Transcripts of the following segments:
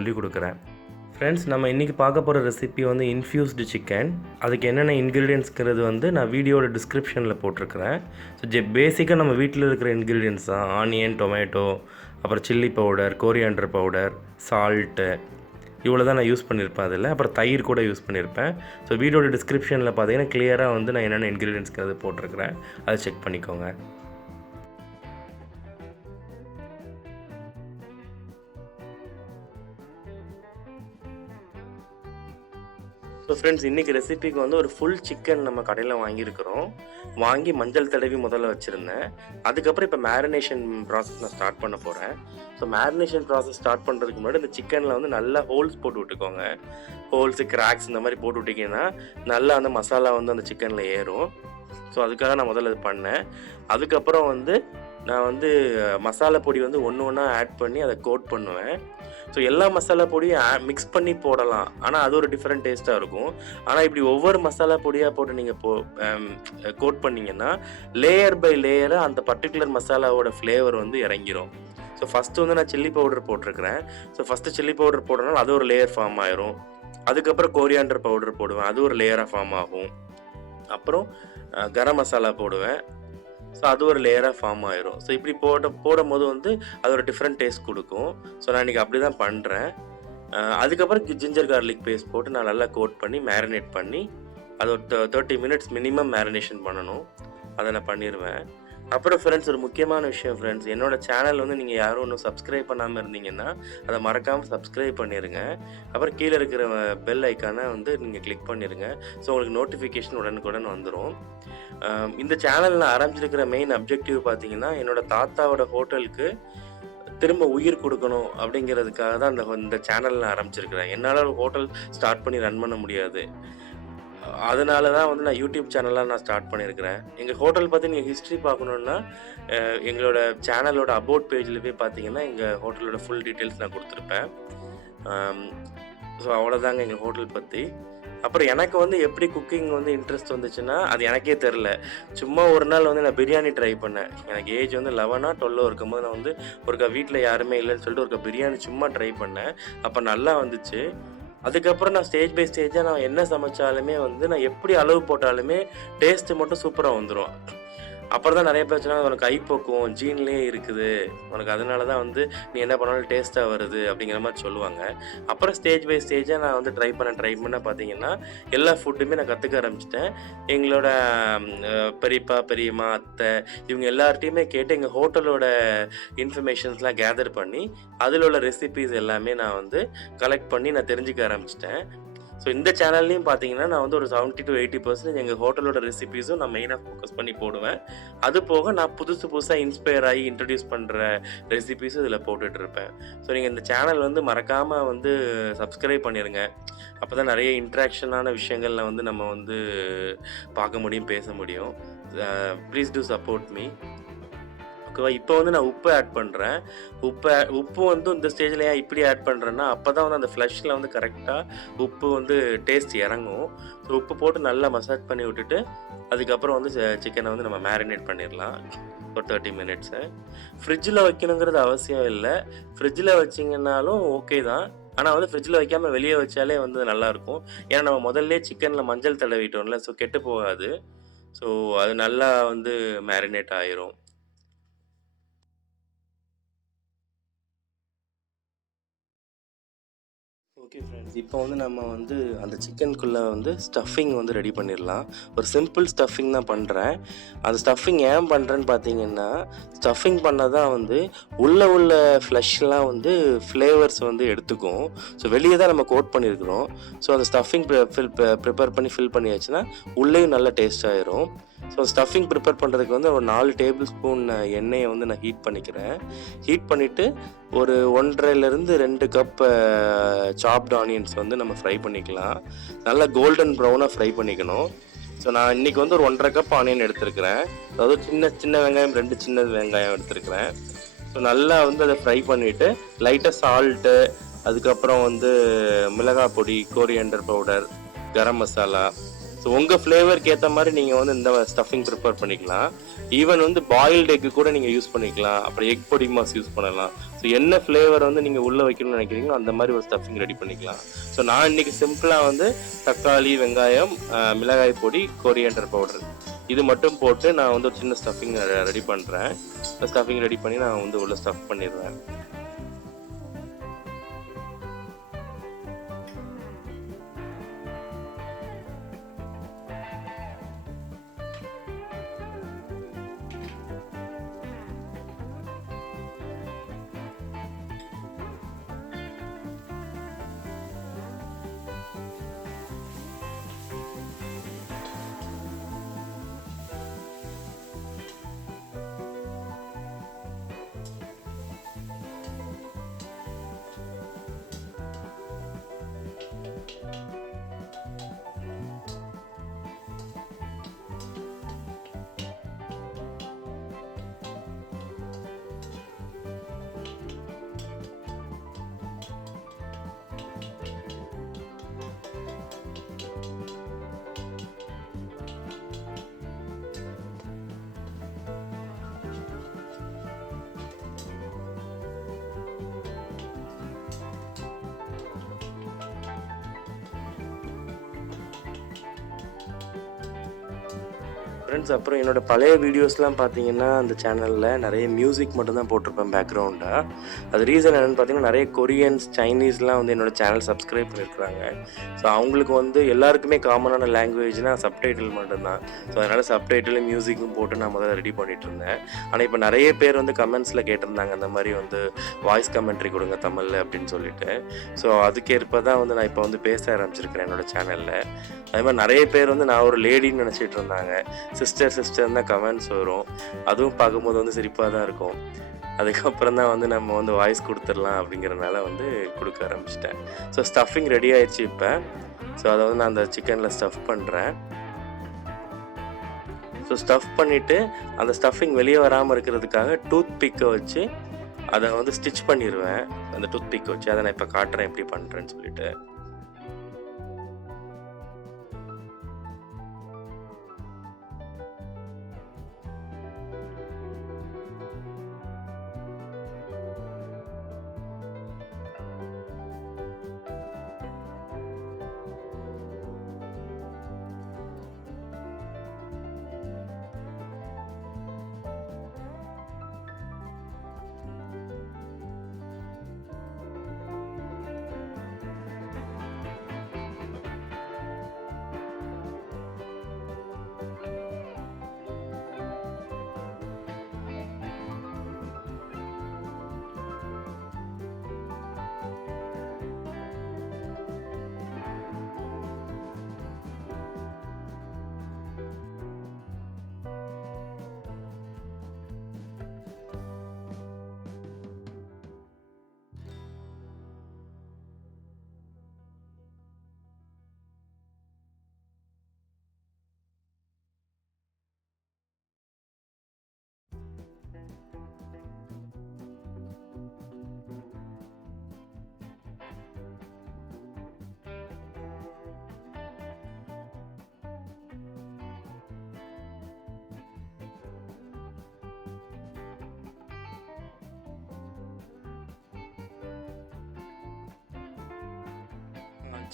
சொல்லிக் கொடுக்குறேன். ஃப்ரெண்ட்ஸ், நம்ம இன்றைக்கி பார்க்க போகிற ரெசிபி வந்து இன்ஃப்யூஸ்டு சிக்கன். அதுக்கு என்னென்ன இன்க்ரீடியன்ட்ஸ்ங்கிறது வந்து நான் வீடியோட டிஸ்கிரிப்ஷனில் போட்டிருக்கிறேன். ஸோ பேசிக்காக நம்ம வீட்டில் இருக்கிற இன்க்ரீடியன்ட்ஸ் தான். ஆனியன், டொமேட்டோ, அப்புறம் chilli powder, coriander powder, salt, இவ்வளோ தான் நான் யூஸ் பண்ணியிருப்பேன் அதில். அப்புறம் தயிர் கூட யூஸ் பண்ணியிருப்பேன். ஸோ வீடியோட டிஸ்கிரிப்ஷனில் பார்த்தீங்கன்னா கிளியராக வந்து நான் என்னென்ன இன்க்ரீடியன்ட்ஸ்ங்கிறது போட்டிருக்கிறேன். அதை செக் பண்ணிக்கோங்க. ஸோ ஃப்ரெண்ட்ஸ், இன்றைக்கி ரெசிபிக்கு வந்து ஒரு ஃபுல் சிக்கன் நம்ம கடையில் வாங்கியிருக்கிறோம். வாங்கி மஞ்சள் தடவி முதல்ல வச்சுருந்தேன். அதுக்கப்புறம் இப்போ மேரினேஷன் ப்ராசஸ் நான் ஸ்டார்ட் பண்ண போகிறேன். ஸோ மேரினேஷன் ப்ராசஸ் ஸ்டார்ட் பண்ணுறதுக்கு முன்னாடி இந்த சிக்கனில் வந்து நல்லா ஹோல்ஸ் போட்டு விட்டுக்கோங்க. ஹோல்ஸு, கிராக்ஸ் இந்த மாதிரி போட்டு விட்டிங்கன்னா நல்லா அந்த மசாலா வந்து அந்த சிக்கனில் ஏறும். ஸோ அதுக்காக நான் முதல்ல இது பண்ணேன். அதுக்கப்புறம் வந்து நான் வந்து மசாலா பொடி வந்து ஒன்று ஒன்றா ஆட் பண்ணி அதை கோட் பண்ணுவேன். ஸோ எல்லா மசாலா பொடியும் மிக்ஸ் பண்ணி போடலாம், ஆனால் அது ஒரு டிஃப்ரெண்ட் டேஸ்ட்டாக இருக்கும். ஆனால் இப்படி ஒவ்வொரு மசாலா பொடியாக போட்டு நீங்கள் கோட் பண்ணிங்கன்னா லேயர் பை லேயராக அந்த பர்டிகுலர் மசாலாவோட ஃப்ளேவர் வந்து இறங்கிரும். ஸோ ஃபஸ்ட்டு வந்து நான் சில்லி பவுடர் போட்டிருக்கிறேன். ஸோ ஃபஸ்ட்டு சில்லி பவுடர் போடுறதுனால அது ஒரு லேயர் ஃபார்ம் ஆயிரும். அதுக்கப்புறம் கோரியாண்டர் பவுடர் போடுவேன், அது ஒரு லேயராக ஃபார்ம் ஆகும். அப்புறம் கரம் மசாலா போடுவேன். ஸோ அது ஒரு லேயராக ஃபார்ம் ஆயிரும். ஸோ இப்படி போடும் போது வந்து அது ஒரு டிஃப்ரெண்ட் டேஸ்ட் கொடுக்கும். ஸோ நான் இன்றைக்கி அப்படி தான் பண்ணுறேன். அதுக்கப்புறம் ஜிஞ்சர் கார்லிக் பேஸ்ட் போட்டு நான் நல்லா கோட் பண்ணி மேரினேட் பண்ணி அது ஒரு 30 மினிட்ஸ் மினிமம் மேரினேஷன் பண்ணணும். அதை நான் பண்ணிடுவேன். அப்புறம் ஃப்ரெண்ட்ஸ், ஒரு முக்கியமான விஷயம் ஃப்ரெண்ட்ஸ், என்னோடய சேனல் வந்து நீங்கள் யாரும் இன்னும் சப்ஸ்கிரைப் பண்ணாமல் இருந்தீங்கன்னா அதை மறக்காமல் சப்ஸ்கிரைப் பண்ணிடுங்க. அப்புறம் கீழே இருக்கிற பெல் ஐக்கானை வந்து நீங்கள் கிளிக் பண்ணிடுங்க. ஸோ உங்களுக்கு நோட்டிஃபிகேஷன் உடனுக்குடன் வந்துடும். இந்த சேனல் நான் ஆரம்பிச்சிருக்கிற மெயின் அப்ஜெக்டிவ் பார்த்தீங்கன்னா, என்னோடய தாத்தாவோட ஹோட்டலுக்கு திரும்ப உயிர் கொடுக்கணும் அப்படிங்கிறதுக்காக தான் இந்த சேனல் நான் ஆரம்பிச்சிருக்கிறேன். என்னால் ஒரு ஹோட்டல் ஸ்டார்ட் பண்ணி ரன் பண்ண முடியாது. அதனால தான் வந்து நான் யூடியூப் சேனலாக நான் ஸ்டார்ட் பண்ணியிருக்கிறேன். எங்கள் ஹோட்டல் பற்றி நீங்கள் ஹிஸ்ட்ரி பார்க்கணுன்னா எங்களோட சேனலோட அபவுட் பேஜில் போய் பார்த்தீங்கன்னா எங்கள் ஹோட்டலோட ஃபுல் டீட்டெயில்ஸ் நான் கொடுத்துருப்பேன். ஸோ அவ்வளோதாங்க எங்கள் ஹோட்டல் பற்றி. அப்புறம் எனக்கு வந்து எப்படி குக்கிங் வந்து இன்ட்ரெஸ்ட் வந்துச்சுன்னா அது எனக்கே தெரில. சும்மா ஒரு நாள் வந்து நான் பிரியாணி ட்ரை பண்ணேன். எனக்கு ஏஜ் வந்து 11 12 இருக்கும்போது நான் வந்து ஒருக்கா வீட்டில் யாருமே இல்லைன்னு சொல்லிட்டு ஒருக்கா பிரியாணி சும்மா ட்ரை பண்ணேன். அப்போ நல்லா வந்துச்சு. அதுக்கப்புறம் நான் ஸ்டேஜ் பை ஸ்டேஜாக நான் என்ன சமைச்சாலுமே வந்து நான் எப்படி அளவு போட்டாலுமே டேஸ்ட்டு மட்டும் சூப்பராக வந்துடும். அப்புறம் தான் நிறைய பேர் சொன்னாங்க, உனக்கு கைப்போக்கும் ஜீன்லேயே இருக்குது, உனக்கு அதனால தான் வந்து நீ என்ன பண்ணாலும் டேஸ்ட்டாக வருது அப்படிங்கிற மாதிரி சொல்லுவாங்க. அப்புறம் ஸ்டேஜ் பை ஸ்டேஜாக நான் வந்து ட்ரை பண்ண பார்த்தீங்கன்னா எல்லா ஃபுட்டுமே நான் கற்றுக்க ஆரம்பிச்சிட்டேன். எங்களோட பெரியப்பா, பெரியம்மா, அத்தை இவங்க எல்லார்ட்டையுமே கேட்டு எங்கள் ஹோட்டலோட இன்ஃபர்மேஷன்ஸ்லாம் கேதர் பண்ணி அதில் உள்ள ரெசிபீஸ் எல்லாமே நான் வந்து கலெக்ட் பண்ணி நான் தெரிஞ்சுக்க ஆரம்பிச்சிட்டேன். ஸோ இந்த சேனல்லையும் பார்த்தீங்கன்னா நான் வந்து ஒரு 70 to 80% எங்கள் ஹோட்டலோட ரெசிபீஸும் நான் மெயினாக ஃபோக்கஸ் பண்ணி போடுவேன். அது போக நான் புதுசாக இன்ஸ்பயர் ஆகி இன்ட்ரடியூஸ் பண்ணுற ரெசிபீஸும் இதில் போட்டுட்ருப்பேன். ஸோ நீங்கள் இந்த சேனல் வந்து மறக்காமல் வந்து சப்ஸ்கிரைப் பண்ணிடுங்க. அப்போ தான் நிறைய இன்ட்ராக்ஷனான விஷயங்களில் வந்து நம்ம வந்து பார்க்க முடியும், பேச முடியும். Please do support me. ஓகேவா? இப்போ வந்து நான் உப்பு ஆட் பண்ணுறேன். உப்பு வந்து இந்த ஸ்டேஜில் ஏன் இப்படி ஆட் பண்ணுறேன்னா அப்போ தான் வந்து அந்த ஃப்ளஷில் வந்து கரெக்டாக உப்பு வந்து டேஸ்ட் இறங்கும். ஸோ உப்பு போட்டு நல்லா மசாஜ் பண்ணி விட்டுட்டு அதுக்கப்புறம் வந்து சிக்கனை வந்து நம்ம மேரினேட் பண்ணிடலாம் ஒரு 30 மினிட்ஸு. ஃப்ரிட்ஜில் வைக்கணுங்கிறது அவசியம் இல்லை. ஃப்ரிட்ஜில் வச்சிங்கன்னாலும் ஓகே தான். ஆனால் வந்து ஃப்ரிட்ஜில் வைக்காமல் வெளியே வச்சாலே வந்து நல்லாயிருக்கும். ஏன்னா நம்ம முதல்ல சிக்கனில் மஞ்சள் தடவிட்டோம்ல, ஸோ கெட்டு போகாது. ஸோ அது நல்லா வந்து மேரினேட் ஆயிரும். ஓகே ஃப்ரெண்ட்ஸ், இப்போ வந்து நம்ம வந்து அந்த சிக்கனுக்குள்ளே வந்து ஸ்டஃபிங் வந்து ரெடி பண்ணிடலாம். ஒரு சிம்பிள் ஸ்டஃபிங் தான் பண்ணுறேன். அந்த ஸ்டஃபிங் ஏன் பண்ணுறேன்னு பார்த்தீங்கன்னா, ஸ்டஃபிங் பண்ணால் தான் வந்து உள்ள ஃப்ளஷ்லாம் வந்து ஃப்ளேவர்ஸ் வந்து எடுத்துக்கும். ஸோ வெளியே தான் நம்ம கோட் பண்ணியிருக்கிறோம். ஸோ அந்த ஸ்டஃபிங் ப்ரிப்பேர் பண்ணி ஃபில் பண்ணியாச்சுன்னா உள்ளேயும் நல்ல டேஸ்ட் ஆயிரும். ஸோ ஸ்டஃபிங் ப்ரிப்பேர் பண்ணுறதுக்கு வந்து ஒரு 4 டேபிள் ஸ்பூன் எண்ணெயை வந்து நான் ஹீட் பண்ணிக்கிறேன். ஹீட் பண்ணிவிட்டு ஒரு 1.5 to 2 கப் சாப்டு ஆனியன்ஸ் வந்து நம்ம ஃப்ரை பண்ணிக்கலாம். நல்லா கோல்டன் ப்ரௌனாக ஃப்ரை பண்ணிக்கணும். ஸோ நான் இன்றைக்கி வந்து ஒரு 1.5 கப் ஆனியன் எடுத்துருக்கிறேன். அதாவது சின்ன வெங்காயம் 2 சின்ன வெங்காயம் எடுத்துருக்கிறேன். ஸோ நல்லா வந்து அதை ஃப்ரை பண்ணிவிட்டு லைட்டாக சால்ட்டு, அதுக்கப்புறம் வந்து மிளகாய் பொடி, coriander powder, garam masala so உங்கள் ஃப்ளேவருக்கு ஏற்ற மாதிரி நீங்கள் வந்து இந்த ஸ்டஃபிங் ப்ரிப்பேர் பண்ணிக்கலாம். ஈவன் வந்து பாயில்டு எக்கு கூட நீங்கள் யூஸ் பண்ணிக்கலாம். அப்புறம் எக் பொடி மாஸ் யூஸ் பண்ணலாம். ஸோ என்ன ஃப்ளேவர் வந்து நீங்கள் உள்ளே வைக்கணும்னு நினைக்கிறீங்களோ அந்த மாதிரி ஒரு ஸ்டஃபிங் ரெடி பண்ணிக்கலாம். ஸோ நான் இன்றைக்கி சிம்பிளாக வந்து தக்காளி, வெங்காயம், மிளகாய் பொடி, கொரியாண்டர் பவுடர் இது மட்டும் போட்டு நான் வந்து ஒரு சின்ன ஸ்டஃபிங் ரெடி பண்ணுறேன். ஸ்டஃபிங் ரெடி பண்ணி நான் வந்து உள்ளே ஸ்டஃப் பண்ணிடுவேன். ஃப்ரெண்ட்ஸ், அப்புறம் என்னோடய பழைய வீடியோஸ்லாம் பார்த்தீங்கன்னா அந்த சேனலில் நிறைய மியூசிக் மட்டும் தான் போட்டிருப்பேன் பேக்ரவுண்டாக. அது ரீசன் என்னென்னு பார்த்தீங்கன்னா நிறைய கொரியன்ஸ், சைனீஸ்லாம் வந்து என்னோடய சேனல் சப்ஸ்கிரைப் பண்ணியிருக்கிறாங்க. ஸோ அவங்களுக்கு வந்து எல்லாருக்குமே காமனான லாங்குவேஜ்னால் சப்டைட்டில் மட்டும்தான். ஸோ அதனால் சப்டைட்டிலும் மியூசிக்கும் போட்டு நான் முதல்ல ரெடி பண்ணிகிட்டு இருந்தேன். ஆனால் இப்போ நிறைய பேர் வந்து கமெண்ட்ஸில் கேட்டிருந்தாங்க அந்த மாதிரி வந்து வாய்ஸ் கமெண்ட்ரி கொடுங்க தமிழில் அப்படின்னு சொல்லிட்டு. ஸோ அதுக்கேற்ப தான் வந்து நான் இப்போ வந்து பேச ஆரம்பிச்சிருக்கிறேன் என்னோடய சேனலில். அதே மாதிரி நிறைய பேர் வந்து நான் ஒரு லேடின்னு நினச்சிட்டு இருந்தாங்க. சிஸ்டர் தான் கமெண்ட்ஸ் வரும். அதுவும் பார்க்கும்போது வந்து சிரிப்பாக தான் இருக்கும். அதுக்கப்புறம் தான் வந்து நம்ம வந்து வாய்ஸ் கொடுத்துடலாம் அப்படிங்கிறனால வந்து கொடுக்க ஆரம்பிச்சிட்டேன். ஸோ ஸ்டஃபிங் ரெடி ஆயிடுச்சு இப்போ. ஸோ அதை வந்து நான் அந்த சிக்கனில் ஸ்டஃப் பண்ணுறேன். ஸோ ஸ்டஃப் பண்ணிவிட்டு அந்த ஸ்டஃபிங் வெளியே வராமல் இருக்கிறதுக்காக டூத் பிக்கை வச்சு அதை வந்து ஸ்டிச் பண்ணிடுவேன். அந்த டூத் பிக்கை வச்சு அதை நான் இப்போ காட்டுறேன் எப்படி பண்ணுறேன்னு சொல்லிட்டு.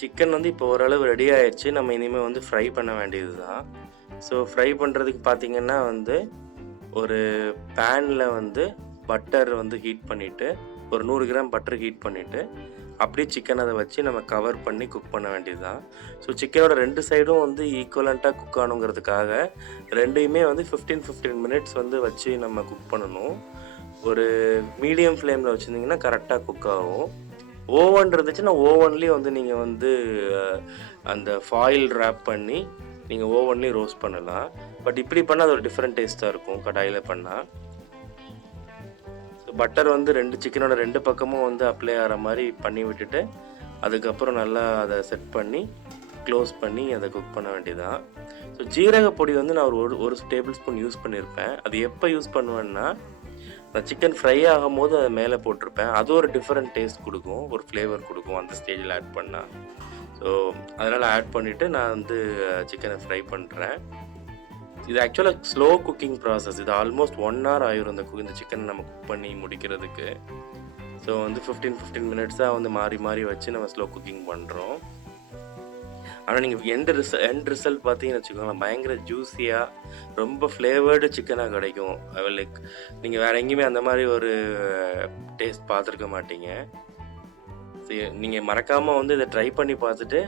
சிக்கன் வந்து இப்போ ஓரளவு ரெடி ஆயிடுச்சு. நம்ம இனிமேல் வந்து ஃப்ரை பண்ண வேண்டியது தான். ஸோ ஃப்ரை பண்ணுறதுக்கு பார்த்திங்கன்னா வந்து ஒரு பேனில் வந்து பட்டர் வந்து ஹீட் பண்ணிவிட்டு ஒரு 100 கிராம் பட்டர் ஹீட் பண்ணிவிட்டு அப்படியே சிக்கன் அதை வச்சு நம்ம கவர் பண்ணி குக் பண்ண வேண்டியது தான். ஸோ சிக்கனோட 2 சைடும் வந்து ஈக்குவலண்ட்டாக குக் ஆகணுங்கிறதுக்காக ரெண்டையுமே வந்து 15 மினிட்ஸ் வந்து வச்சு நம்ம குக் பண்ணணும். ஒரு மீடியம் ஃப்ளேமில் வச்சுருந்திங்கன்னா கரெக்டாக குக் ஆகும். ஓவன் இருந்துச்சுன்னா ஓவன்லேயே வந்து நீங்கள் வந்து அந்த ஃபாயில் ரேப் பண்ணி நீங்கள் ஓவன்லேயே ரோஸ்ட் பண்ணலாம். பட் இப்படி பண்ணால் அது ஒரு டிஃப்ரெண்ட் டேஸ்ட்டாக இருக்கும் கடாயில் பண்ணால். ஸோ பட்டர் வந்து சிக்கனோட 2 பக்கமும் வந்து அப்ளை ஆகிற மாதிரி பண்ணி விட்டுட்டு அதுக்கப்புறம் நல்லா அதை செட் பண்ணி க்ளோஸ் பண்ணி அதை குக் பண்ண வேண்டியதான். ஸோ ஜீரக பொடி வந்து நான் ஒரு டேபிள் ஸ்பூன் யூஸ் பண்ணியிருப்பேன். அது எப்போ யூஸ் பண்ணுவேன்னா நான் சிக்கன் ஃப்ரை ஆகும் போது அதை மேலே போட்டிருப்பேன். அது ஒரு டிஃப்ரெண்ட் டேஸ்ட் கொடுக்கும், ஒரு ஃப்ளேவர் கொடுக்கும் அந்த ஸ்டேஜில் ஆட் பண்ணால். ஸோ அதனால் ஆட் பண்ணிவிட்டு நான் வந்து சிக்கனை ஃப்ரை பண்ணுறேன். இது ஆக்சுவலாக ஸ்லோ குக்கிங் ப்ராசஸ். இது ஆல்மோஸ்ட் 1 hour ஆயிரும் இந்த சிக்கன் நம்ம குக் பண்ணி முடிக்கிறதுக்கு. ஸோ வந்து 15 மினிட்ஸாக வந்து மாறி மாறி வச்சு நம்ம ஸ்லோ குக்கிங் பண்ணுறோம். ஆனால் நீங்கள் எண்ட் ரிசல்ட் பார்த்தீங்கன்னு வச்சுக்கோங்களேன், பயங்கர ஜூஸியாக ரொம்ப ஃப்ளேவர்டு சிக்கனாக கிடைக்கும். லைக் நீங்கள் வேறு எங்கேயுமே அந்த மாதிரி ஒரு டேஸ்ட் பார்த்துருக்க மாட்டீங்க. நீங்கள் மறக்காமல் வந்து இதை ட்ரை பண்ணி பார்த்துட்டு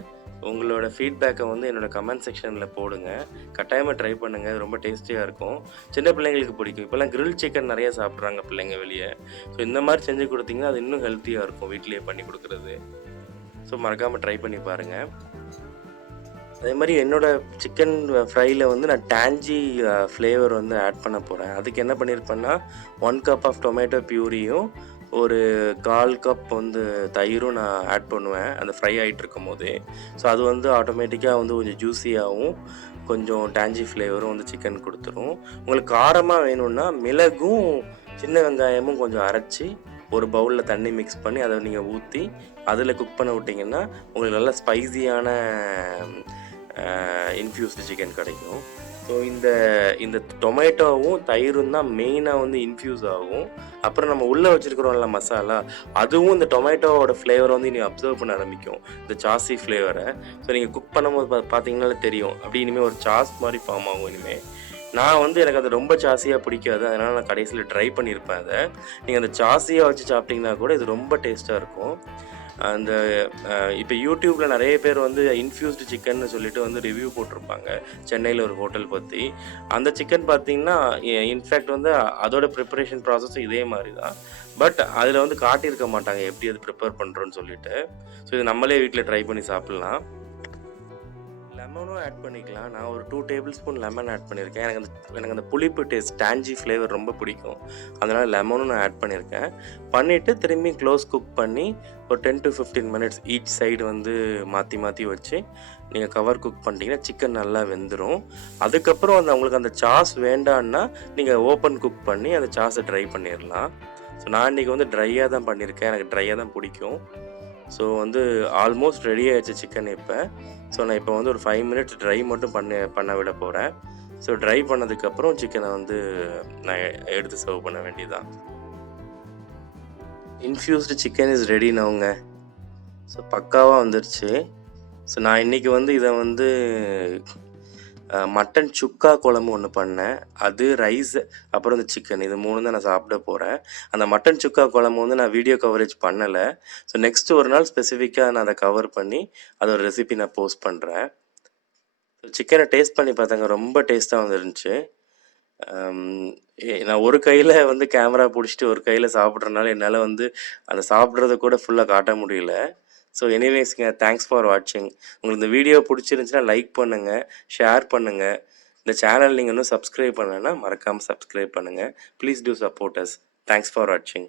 உங்களோட ஃபீட்பேக்கை வந்து என்னோடய கமெண்ட் செக்ஷனில் போடுங்க. கட்டாயமாக ட்ரை பண்ணுங்கள். இது ரொம்ப டேஸ்டியாக இருக்கும். சின்ன பிள்ளைங்களுக்கு பிடிக்கும். இப்போல்லாம் கிரில் சிக்கன் நிறைய சாப்பிட்றாங்க பிள்ளைங்க வெளியே. ஸோ இந்த மாதிரி செஞ்சு கொடுத்தீங்கன்னா அது இன்னும் ஹெல்த்தியாக இருக்கும் வீட்டிலேயே பண்ணி கொடுக்குறது. ஸோ மறக்காமல் ட்ரை பண்ணி பாருங்கள். அதே மாதிரி என்னோடய சிக்கன் ஃப்ரையில் வந்து நான் டேஞ்சி ஃப்ளேவர் வந்து ஆட் பண்ண போகிறேன். அதுக்கு என்ன பண்ணியிருப்பேன்னா 1 cup ஆஃப் டொமேட்டோ பியூரியும் ஒரு 1/4 cup வந்து தயிரும் நான் ஆட் பண்ணுவேன் அந்த ஃப்ரை ஆகிட்டு இருக்கும் போதே. ஸோ அது வந்து ஆட்டோமேட்டிக்காக வந்து கொஞ்சம் ஜூஸியாகவும் கொஞ்சம் டேஞ்சி ஃப்ளேவரும் வந்து சிக்கன் கொடுத்துரும். உங்களுக்கு காரமாக வேணும்னா மிளகும் சின்ன வெங்காயமும் கொஞ்சம் அரைச்சி ஒரு பவுலில் தண்ணி மிக்ஸ் பண்ணி அதை நீங்கள் ஊற்றி அதில் குக் பண்ண விட்டிங்கன்னா உங்களுக்கு நல்லா ஸ்பைஸியான இன்ஃப்யூஸ்டு சிக்கன் கிடைக்கும். ஸோ இந்த டொமேட்டோவும் தயிரும் தான் மெயினாக வந்து இன்ஃப்யூஸ் ஆகும். அப்புறம் நம்ம உள்ளே வச்சுருக்கிறோம்ல மசாலா, அதுவும் இந்த டொமேட்டோவோட ஃப்ளேவரை வந்து இனி அப்சர்வ் பண்ண ஆரம்பிக்கும், இந்த சாஸி ஃப்ளேவரை. ஸோ நீங்கள் குக் பண்ணும்போது பார்த்தீங்கன்னாலே தெரியும், அப்படி இனிமேல் ஒரு சாஸ் மாதிரி ஃபார்ம் ஆகும் இனிமேல். நான் வந்து எனக்கு அது ரொம்ப சாஸியாக பிடிக்காது, அதனால் நான் கடைசியில் ட்ரை பண்ணியிருப்பேன் அதை. நீங்கள் அந்த சாஸியாக வச்சு சாப்பிட்டிங்கன்னா கூட இது ரொம்ப டேஸ்ட்டாக இருக்கும். அந்த இப்போ யூடியூப்பில் நிறைய பேர் வந்து இன்ஃப்யூஸ்டு சிக்கன்னு சொல்லிட்டு வந்து ரிவ்யூ போட்டிருப்பாங்க சென்னையில் ஒரு ஹோட்டல் பற்றி. அந்த சிக்கன் பார்த்தீங்கன்னா இன்ஃபேக்ட் வந்து அதோட ப்ரிப்பரேஷன் ப்ராசஸும் இதே மாதிரி தான். பட் அதில் வந்து காட்டியிருக்க மாட்டாங்க எப்படி அது ப்ரிப்பேர் பண்ணுறோன்னு சொல்லிட்டு. ஸோ இது நம்மளே வீட்டில் ட்ரை பண்ணி சாப்பிட்லாம். லெமனும் ஆட் பண்ணிக்கலாம். நான் ஒரு 2 tablespoon லெமன் ஆட் பண்ணியிருக்கேன். எனக்கு அந்த புளிப்பு டேஸ்ட் டேஞ்சி ஃப்ளேவர் ரொம்ப பிடிக்கும். அதனால் லெமனும் நான் ஆட் பண்ணியிருக்கேன். பண்ணிவிட்டு திரும்பி க்ளோஸ் குக் பண்ணி ஒரு 10 to 15 minutes ஈச் சைடு வந்து மாற்றி மாற்றி வச்சு நீங்கள் கவர் குக் பண்ணிட்டீங்கன்னா சிக்கன் நல்லா வெந்துடும். அதுக்கப்புறம் உங்களுக்கு அந்த சாஸ் வேண்டான்னா நீங்கள் ஓப்பன் குக் பண்ணி அந்த சாஸை ட்ரை பண்ணிடலாம். ஸோ நான் இன்றைக்கி வந்து ட்ரையாக தான் பண்ணியிருக்கேன். எனக்கு ட்ரையாக தான் பிடிக்கும். ஸோ வந்து ஆல்மோஸ்ட் ரெடி ஆகிடுச்சு சிக்கன் இப்போ. ஸோ நான் இப்போ வந்து ஒரு 5 minutes ட்ரை மட்டும் பண்ண விட போகிறேன். ஸோ ட்ரை பண்ணதுக்கப்புறம் சிக்கனை வந்து நான் எடுத்து சர்வ் பண்ண வேண்டியதுதான். இன்ஃப்யூஸ்டு சிக்கன் இஸ் ரெடி நவுங்க. ஸோ பக்காவாக வந்துருச்சு. ஸோ நான் இன்றைக்கி வந்து இதை வந்து மட்டன் சுக்கா குழம்பு ஒன்று பண்ணேன். அது ரைஸ் அப்புறம் இந்த சிக்கன் இது 3 தான் நான் சாப்பிட போகிறேன். அந்த மட்டன் சுக்கா குழம்பு வந்து நான் வீடியோ கவரேஜ் பண்ணலை. ஸோ நெக்ஸ்ட் ஒரு நாள் ஸ்பெசிஃபிக்காக நான் அதை கவர் பண்ணி அதோட ரெசிபி நான் போஸ்ட் பண்ணுறேன். ஸோ சிக்கனை டேஸ்ட் பண்ணி பார்த்தாங்க, ரொம்ப டேஸ்ட்டாக வந்துருந்துச்சு. நான் ஒரு கையில் வந்து கேமரா பிடிச்சிட்டு ஒரு கையில் சாப்பிட்றதுனால என்னால் வந்து அதை சாப்பிட்றத கூட ஃபுல்லாக காட்ட முடியல. ஸோ எனிவேஸ்ங்க, தேங்க்ஸ் ஃபார் வாட்சிங். உங்களுக்கு இந்த வீடியோ பிடிச்சிருந்துச்சுன்னா லைக் பண்ணுங்கள், ஷேர் பண்ணுங்கள். இந்த சேனல் நீங்கள் இன்னும் சப்ஸ்கிரைப் பண்ணலைன்னா மறக்காமல் சப்ஸ்கிரைப் பண்ணுங்கள். Please do support us. Thanks for வாட்சிங்.